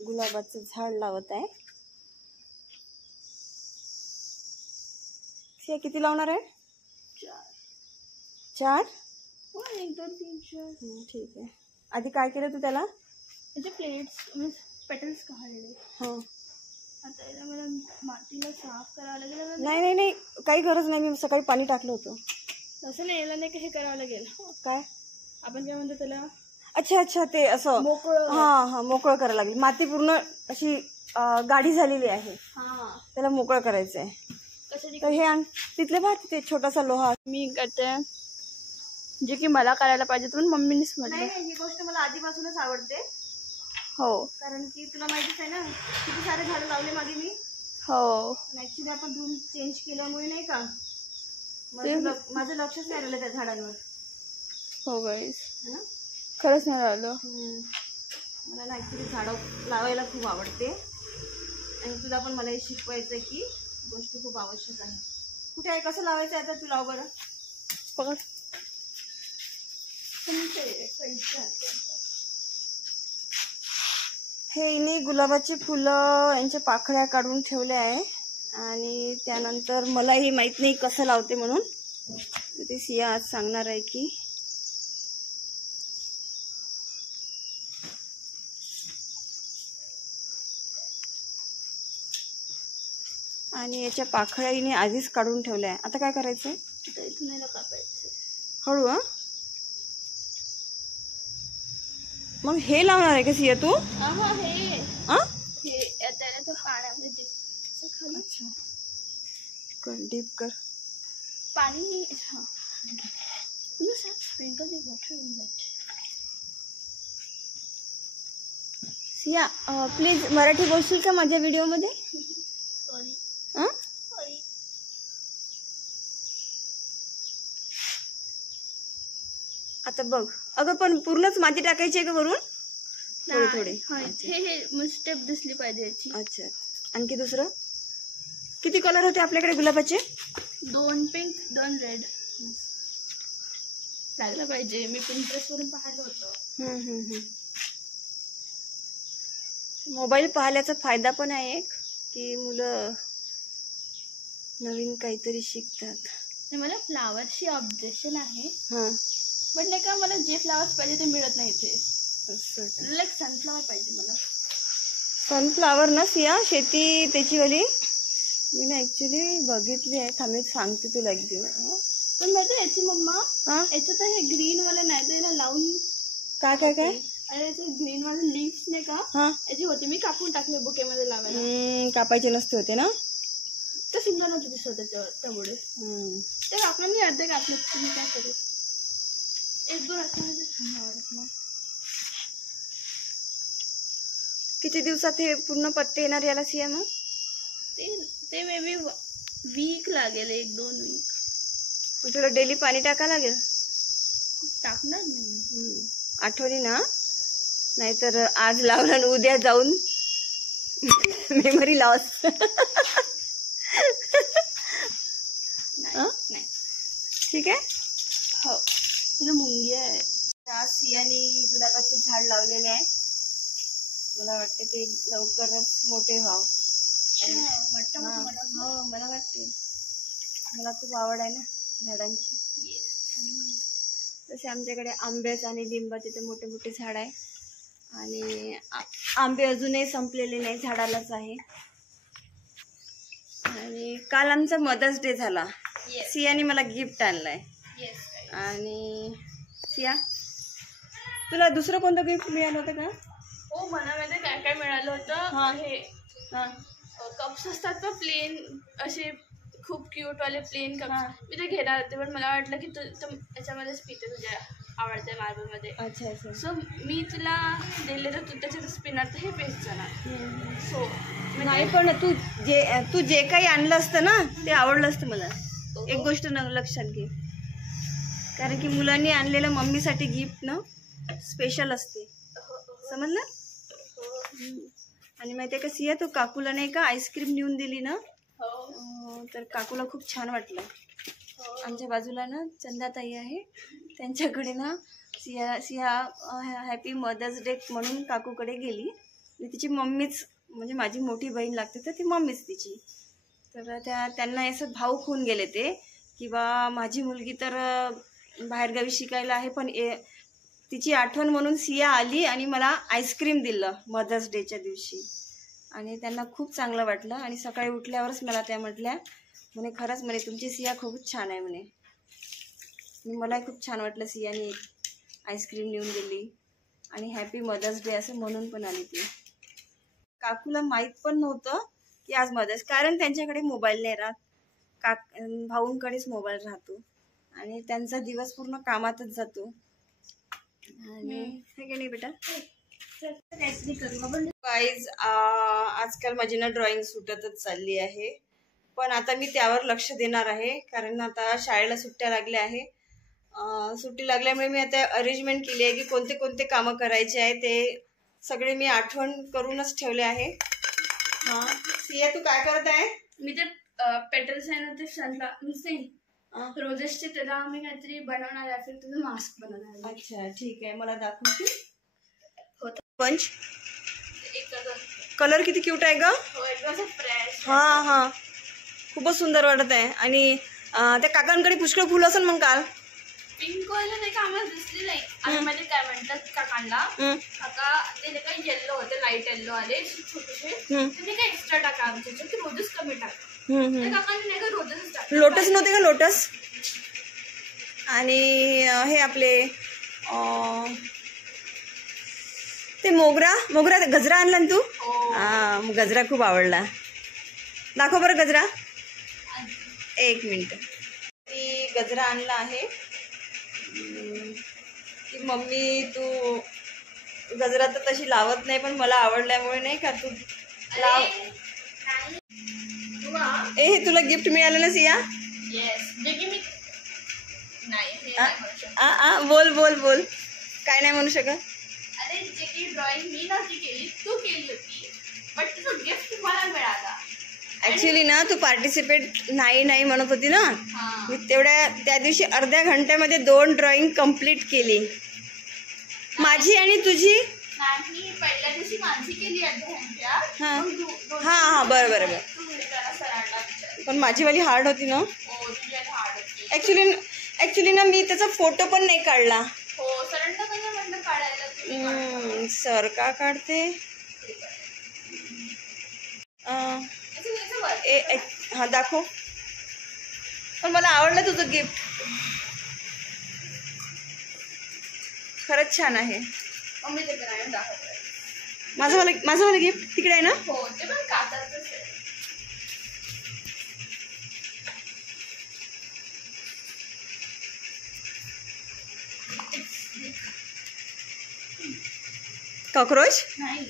गुलाबाचं झाड लावत आहे. हे किती लावणार आहे? 4. 1 2 3 4. ठीक आहे. आधी काय केलं तू त्याला? त्याचे प्लेट्स पेटल्स काढले. हो. आता याला मला मातीला साफ करावं लागेल. नाही नाही, काही गरज नाही. मी सकाळी पाणी टाकलं होतं. तसं नाही, याला नाही का हे करावं लागेल. काय आपण काय म्हणतो त्याला? अच्छा, ते असं मोकळं. हा, मोकळं करायला लागेल. माती पूर्ण अशी गाढी झालेली आहे. त्याला मोकळं करायचं आहे. तर हे तिथले तिथे छोटासा लोहा मी करते जे की मला करायला पाहिजे, पण मम्मीनीच म्हटलं. नाही, ही गोष्ट मला आधीपासूनच आवडते. हो, कारण की तुला माहितीच आहे ना किती सारे झाडं लावले मागे मी. हो. ऍक्च्युली आपण रूम चेंज केल्यामुळे नाही का माझं लक्षच नाही राहिलं त्या झाडांवर. हो गाईस, खरंच नाही राहिलं. मला ना ऍक्च्युली झाडं लावायला खूप आवडते आणि तुला पण मला हे शिकवायचं आहे की गोष्ट खूप आवश्यक आहे. कुठे आहे, कसं लावायचं आहे? आता तू लाव बरं. पकड. हे इने गुलाबाची फुलं यांच्या पाकळ्या काढून ठेवल्या आहे आणि त्यानंतर मलाही माहित नाही कसं लावते म्हणून ते सिया आज सांगणार आहे की आणि याच्या पाकळ्या हिने आधीच काढून ठेवल्या आहे. आता काय करायचंय? इथून कापायचं हळू. मग हे लावणार आहे का सिया तू? पाण्यामध्ये डीप कर पाणी. Sprinkle the water in that. Siya please Marathi बोलशील का माझ्या व्हिडिओ मध्ये? सॉरी. आता बघ. अगं पण पूर्णच माती टाकायची आहे का वरून? थोडी हे स्टेप दिसली पाहिजे याची. अच्छा. आणखी दुसरं किती कलर होते आपल्याकडे गुलाबाचे? 2 पिंक 2 रेड. लागलं पाहिजे. मी पिंटरेस्ट वरून पाहिलं होतं. मोबाईल पाहिल्याचा फायदा पण आहे एक की मुलं नवीन काहीतरी शिकतात. मला फ्लावरची ऑब्जेक्शन आहे. बट नाही का, मला जे फ्लावर्स पाहिजे ते मिळत नाही इथे. लाईक सनफ्लावर पाहिजे मला. सनफ्लावर ना सिया, शेती त्याची वाली मी ना ऍक्च्युली बघितली आहे. थांबे सांगते तुला एक दिवस. पण माहिती याची मम्मा, याचं तर हे ग्रीन वाले नाही तर याला लावून काय अरे याचे ग्रीन वाले लीव्स नाही का याची होते. मी कापून टाकले बुके मध्ये लावायला. कापायचे नसते होते ना? तर सुंदर नव्हते दिसत त्यामुळे ते कापलं. मी अर्धे कापले. तुम्ही काय करू? 1-2 असं. किती दिवसात हे पूर्ण पत्ते येणार याला सिया? मग ते मे बी वीक लागेल, 1-2 वीक. तुला डेली पाणी टाका लागेल. टाकणार नाही आठवणी ना, नाहीतर आज लावलं आणि उद्या जाऊन मेमरी लॉस. नाही. ठीक आहे. हो. तिला मुंगी आहे. आज सियाने गुलाबाचं झाड लावलेले आहे. मला वाटते ते लवकरच मोठे व्हावं. हो, मला वाटते. मला खूप आवड आहे ना झाडांची. तसे आमच्याकडे आंब्याचं आणि लिंबाचे ते मोठे मोठे झाड आहे आणि आंबे अजूनही संपलेले नाही, झाडालाच आहे. आणि काल आमचा मदर्स डे झाला. सियाने मला गिफ्ट आणलंय. आणि सिया, तुला दुसरं कोणतं गिफ्ट मिळालं होतं का? हो, मला माहिती काय काय मिळालं होतं. हे कप्स असतात ना प्लेन, असे खूप क्यूट वाले प्लेन कप्स. मी ते घेणार होते पण मला वाटलं की तू याच्यामध्येच पिते, तुझ्या आवडत्या मार्बल मध्ये. अच्छा. सो मी तुला दिले तर तू त्याच्यातच पिणार, तर हे बेस्ट जाणार. सो नाही, पण तू जे काही आणलं असतं ना ते आवडलं असतं मला. एक गोष्ट लक्षात घे, कारण की मुलांनी आणलेलं मम्मीसाठी गिफ्ट ना स्पेशल असते, समजलं? आणि माहिती आहे का सिया, तू काकूला नाही का आईस्क्रीम नेऊन दिली ना, तर काकूला खूप छान वाटलं. आमच्या बाजूला ना चंदाताई आहे, त्यांच्याकडे ना सिया हॅपी मदर्स डे म्हणून काकूकडे गेली. तिची मम्मीच म्हणजे माझी मोठी बहीण लागते तर ती मम्मीच तिची. तर त्यांना असं भावूक होऊन गेले ते की बा माझी मुलगी तर बाहेरगावी शिकायला आहे, पण तिची आठवण म्हणून सिया आली आणि मला आईस्क्रीम दिलं मदर्स डेच्या दिवशी. आणि त्यांना खूप चांगलं वाटलं. आणि सकाळी उठल्यावरच मला त्या म्हटल्या म्हणे खरंच म्हणे तुमची सिया खूपच छान आहे म्हणे. मलाही खूप छान वाटलं सियाने आईस्क्रीम नेऊन दिली आणि हॅपी मदर्स डे असं म्हणून पण आली ती. काकूला माहीत पण नव्हतं की आज मदर्स, कारण त्यांच्याकडे मोबाईल नाही राहत, भाऊंकडेच मोबाईल राहतो आणि त्यांचा दिवस पूर्ण कामातच जातो. आणि हे की नाही बेटा. गाईज आजकाल माझी ना ड्रॉइंग सुटतच चालली आहे, पण आता मी त्यावर लक्ष देणार आहे कारण आता शाळेला सुट्ट्या लागल्या आहे. सुट्टी लागल्यामुळे मी आता अरेंजमेंट केली आहे की कोणते कोणते कामं करायचे आहे ते सगळे मी आठवण करूनच ठेवले आहे. हा सिया तू काय करत आहे? मी ते पेटल्स आहे ना ते रोजेसचे त्याला आम्ही काहीतरी बनवणार आहे, फिर तुझं मास्क बनवणार आहे. अच्छा ठीक आहे, मला दाखवते. पंच कलर किती क्यूट आहे ग. हा हा खूपच सुंदर वाटत आहे. आणि त्या काकांकडे पुष्कळ फुलं असेल मग काल. पिंक वाला नाही का आम्हाला दिसली नाही. आणि मध्ये काय म्हणतात काकांना, काका ते नाही का येल्लो होते, लाईट येल्लो आले छोटेसे, ते काय एक्स्ट्रा टाका आमच्या ते रोजेस कमी टाका. काकांनी नाही का रोजेस टाका. लोटस नव्हते का लोटस. आणि हे आपले ते मोगरा गजरा आणला ना तू. हा गजरा खूप आवडला. दाखव बरं गजरा. एक मिनिट. मी गजरा आणला आहे की मम्मी तू गजरा तर तशी लावत नाही पण मला आवडल्यामुळे नाही का तू लाव. हे तुला गिफ्ट मिळालं ना सिया. बोल बोल बोल. काय नाही म्हणू शकत. अरे जे की ड्रॉइंग मी नव्हती केली, तू केली होती, बट तुझं गिफ्ट मला मिळाला. ऍक्च्युली ना तू पार्टिसिपेट नाही म्हणत होती ना, मी त्या दिवशी अर्ध्या घंट्यामध्ये 2 ड्रॉइंग कम्प्लीट केली, माझी आणि तुझी. नाही पहिल्या दिवशी माझी केली अर्ध्या घंट्यात. हा बरं. पण माझीवाली हार्ड होती ना. ऍक्च्युली ना मी त्याचा फोटो पण नाही काढला. सर का काढते. हा दाखव. पण मला आवडलं तुझं गिफ्ट, खरंच छान आहे. माझं गिफ्ट तिकडे आहे ना. हो ते पण काचाचंच आहे. कॉकरोच नाही,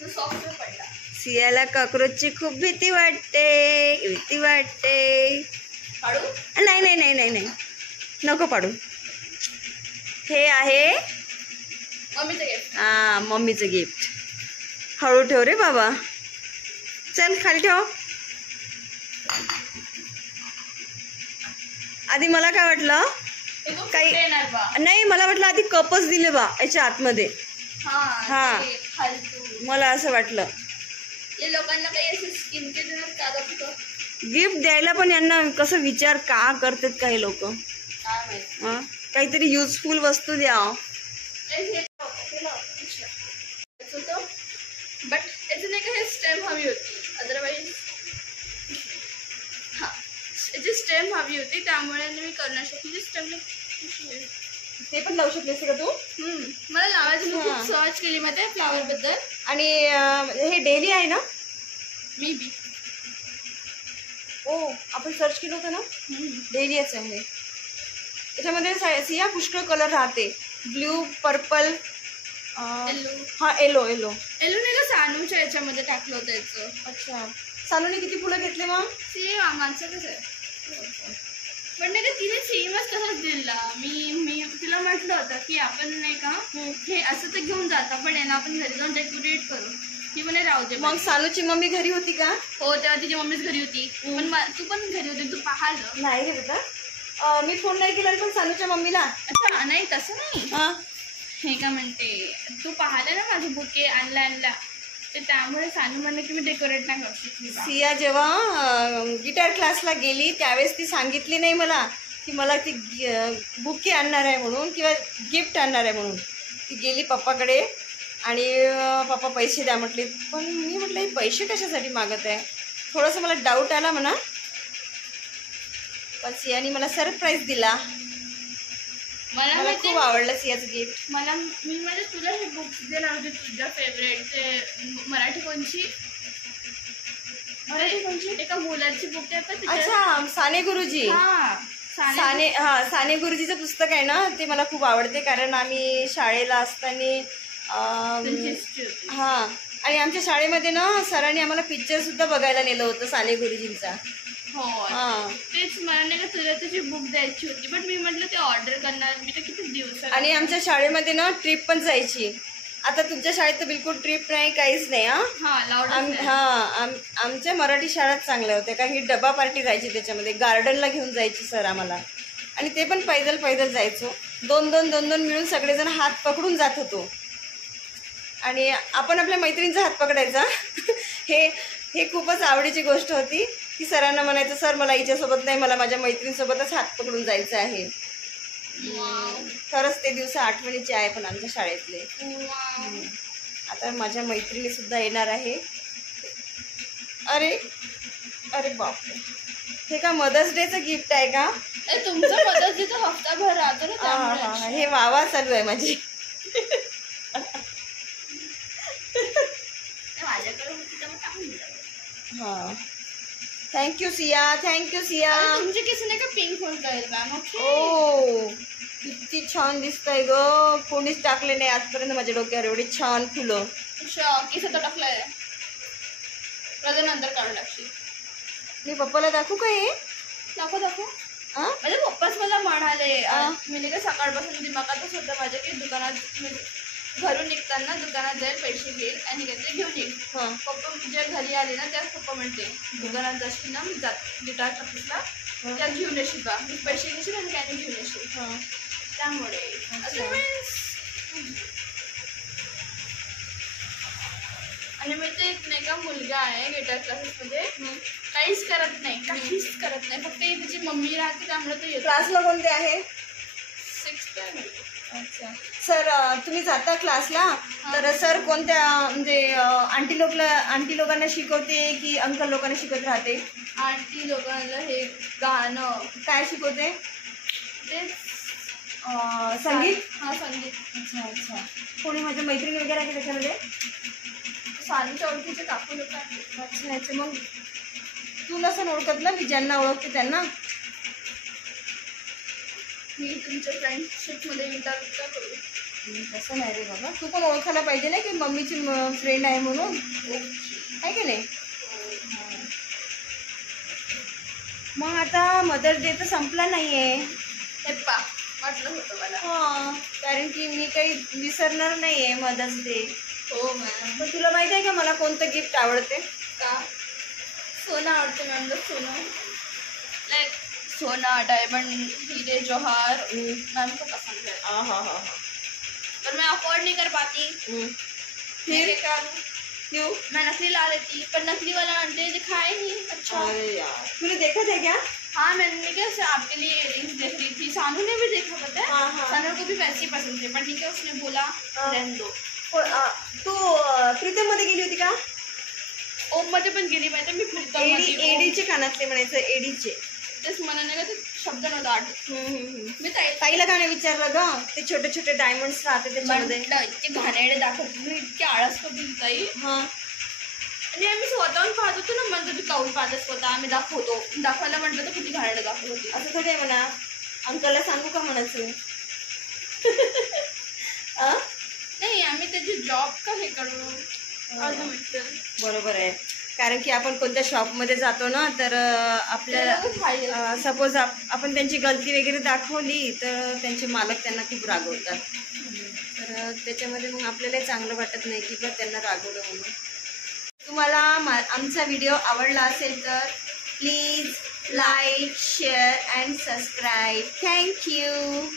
तो सॉफ्टवेअर पडला. सियाला कॉकरोचची खूप भीती वाटते. काढू? नाही नको पाडू. हे आहे मम्मीचं गिफ्ट. मम्मीचं गिफ्ट. हळू ठेव रे बाबा. चल खाली ठेव. आधी मला काय वाटलं काही नाही, मला वाटलं आधी कपच दिले बा याच्या आतमध्ये. हा मला असं वाटलं. लोकांना काही असं स्किन केअर गिफ्ट द्यायला पण यांना कसं विचार का करतात काही लोक. काहीतरी युजफुल वस्तू द्या. बट याची नाही का हे स्टेम हवी होती, अदरवाईज याची स्टेम हवी होती, त्यामुळे मी करणार शकली. स्टेम ते पण लावू शकतेस का तू. मला लावायचं, मी खूप सर्च केली मध्ये फ्लावर बद्दल. आणि हे डेली आहे ना. मी बी आपण सर्च केलं होतं ना. डेलीच आहे. त्याच्यामध्ये सिया पुष्कळ कलर राहते. ब्ल्यू, पर्पल, येलो नाही का सानूच्या याच्यामध्ये टाकलं होतं याचं. अच्छा, सानूने किती फुलं घेतले मग. सेम माणसातच आहे, पण नाही का तिने सेमच तसंच दिला. मी तिला म्हटलं होतं की आपण नाही का हे असं तर घेऊन जाता, पण याला आपण घरी जाऊन डेकोरेट करू. ती म्हणे राहू दे. मग सानूची मम्मी घरी होती का. हो तेव्हा तिची मम्मीच घरी होती, पण तू पण घरी होती, तू पाहिलं नाही रे बेटा. मी फोन नाही केला पण सानूच्या मम्मीला. अच्छा नाही तसं नाही. हे का म्हणते, तू पाहिलं ना माझं बुके आणला ते त्यामुळे सानू म्हणले की मी डेकोरेट नाही करू शकली. सिया जेव्हा गिटार क्लासला गेली त्यावेळेस ती सांगितली नाही मला की मला ती बुके आणणार आहे म्हणून किंवा गिफ्ट आणणार आहे म्हणून. ती गेली पप्पाकडे आणि पप्पा पैसे द्या म्हटले. पण मी म्हटलं हे पैसे कशासाठी मागत आहे, थोडंसं मला डाऊट आला म्हणा. पण सियानी मला सरप्राईज दिला. मला खूप आवडलं सियाचं गिफ्ट. मी म्हणजे तुला हे बुक्स दिला होते तुझ्या फेवरेट ते मराठी कोणची एका मुलाची बुक आहे पण. अच्छा, साने गुरुजी. साने गुरुजीचं पुस्तक आहे ना, ते मला खूप आवडते. कारण आम्ही शाळेला असताना आणि आमच्या शाळेमध्ये ना सरांनी आम्हाला पिक्चर सुद्धा बघायला नेलं होतं साने गुरुजींचा. हो, तेच मला नाही का तुला त्याची बुक द्यायची होती, पण मी म्हटलं ते ऑर्डर करणार मी तर किती दिवस. आणि आमच्या शाळेमध्ये ना ट्रिप पण जायची. आता तुमच्या शाळेत तर बिलकुल ट्रिप नाही, काहीच नाही. आमच्या मराठी शाळेत चांगल्या होत्या, कारण की डबा पार्टी राहायची, त्याच्यामध्ये गार्डनला घेऊन जायची सर आम्हाला. आणि ते पण पैदल पैदल जायचो. दोन मिळून सगळेजण हात पकडून जात होतो आणि आपण आपल्या मैत्रिणीचा हात पकडायचा. हे खूपच आवडीची गोष्ट होती की सरांना म्हणायचं सर मला हिच्यासोबत नाही, मला माझ्या मैत्रिणीसोबतच हात पकडून जायचं आहे. खरंच ते दिवस आठवणीचे आहे पण आमच्या शाळेतले. आता माझ्या मैत्रिणी सुद्धा येणार आहे. अरे अरे बापरे, हे का मदर्स डेचं गिफ्ट आहे का? तुमचं मदर्स डेचा हफ्ताभर राहतो ना, हे वावा चालू आहे माझी. हा, थँक्यू सिया, थँक्यू सिया. तुमचे केस नाही का पिंक होऊन जाईल का? ओ किती छान दिसतंय ग. कोणीच टाकले नाही आजपर्यंत माझ्या डोक्यावर एवढे छान फुलं. केस तर टाकलंय, नंतर काढून टाकशील. मी पप्पाला दाखवू का हे? दाखव. माझे पप्पाच मला म्हणाले, मी का सकाळपासून दिमागातच होतं माझ्या की दुकानात घरून निघताना दुकानात जाईल, पैसे घेईल आणि काहीतरी घेऊन येईल. पप्पा ज्या घरी आले ना त्याच पप्पा म्हणते दुकानात जाशील ना, मी जात गिटार क्लासेसला, त्यात घेऊन येशील का, मी पैसे घेशील आणि काही घेऊन येशील. त्यामुळे आणि मी ते नाही का मुलगा आहे गिटार क्लासेसमध्ये, काहीच करत नाही, फक्त त्याची मम्मी राहते त्यामुळे तो येतो. क्लासला कोणते आहे? 6th. अच्छा सर, तुम्ही जाता क्लासला तर सर कोणत्या म्हणजे आंटी लोकांना शिकवते की अंकल लोकांना शिकवत राहते? आंटी लोकांना हे गाणं. काय शिकवते? ते संगीत. संगीत. अच्छा. कोणी माझ्या मैत्रिणी वगैरे आहे त्याच्यामध्ये? सानूच्या ओळखीचे काकू लोक आहेत. अच्छा. मग तू नसन ओळखत ना, मी ज्यांना ओळखते त्यांना. मी तुमच्या फ्रेंडशिपमध्ये विचार करू. तसं नाही रे बाबा, तू पण ओळखायला पाहिजे ना की मम्मीची फ्रेंड आहे म्हणून, आहे की नाही? मग आता मदर्स डे तर संपला नाहीये. हे वाटलं होतं मला. कारण की मी काही विसरणार नाहीये मदर्स डे. हो मॅम. पण तुला माहिती आहे का मला कोणतं गिफ्ट आवडते? का? सोनं आवडते मॅम. सोनं लाईक सोना, डायमंड, हीरे जवाहर मैम को पसंद है. पर मैं अफोर्ड नहीं कर पाती. फिर क्यों? मैं नकली ला लेती, पर नकली वाला आंटी दिखाए नहीं. अच्छा. अरे यार, तूने देखा था क्या? हाँ, मैंने कैसे आपके लिए इयररिंग्स देख रही थी. सानू ने भी देखा, पता है. सानू को भी वैसे ही पसंद थे, पर ठीक है उसने बोला रहने दो. तू प्रीतम मध्ये गेली होती का? ओम मध्ये पण गेली माहिती मी प्रीतम. एडीचे कानातले म्हणायचं, एडीचे. तेच मला नाही का ते शब्द नव्हता आठवत. मी ताईला गाणं विचारलं ग, ते छोटे छोटे डायमंड्स राहते त्याच्यामध्ये. इतके घाणेरडे दाखवते मी, इतके आळस करते ताई. आणि आम्ही स्वतःहून पाहत होतो ना, म्हणतो तू काऊन पाहते स्वतः, आम्ही दाखवायला म्हटलं तर किती घाणेरडे दाखवत होती. असं थोडी आहे म्हणा, अंकलला सांगू का म्हणायचं? नाही, आम्ही त्याची जॉब का हे करू. बरोबर आहे, कारण की आपण कोणत्या शॉपमध्ये जातो ना तर आपल्याला सपोज आपण त्यांची गलती वगैरे दाखवली तर त्यांचे मालक त्यांना खूप रागवतात. तर त्याच्यामध्ये मग आपल्याला चांगलं वाटत नाही की बा त्यांना रागवलं म्हणून. तुम्हाला आमचा व्हिडिओ आवडला असेल तर please like, share and subscribe. Thank you.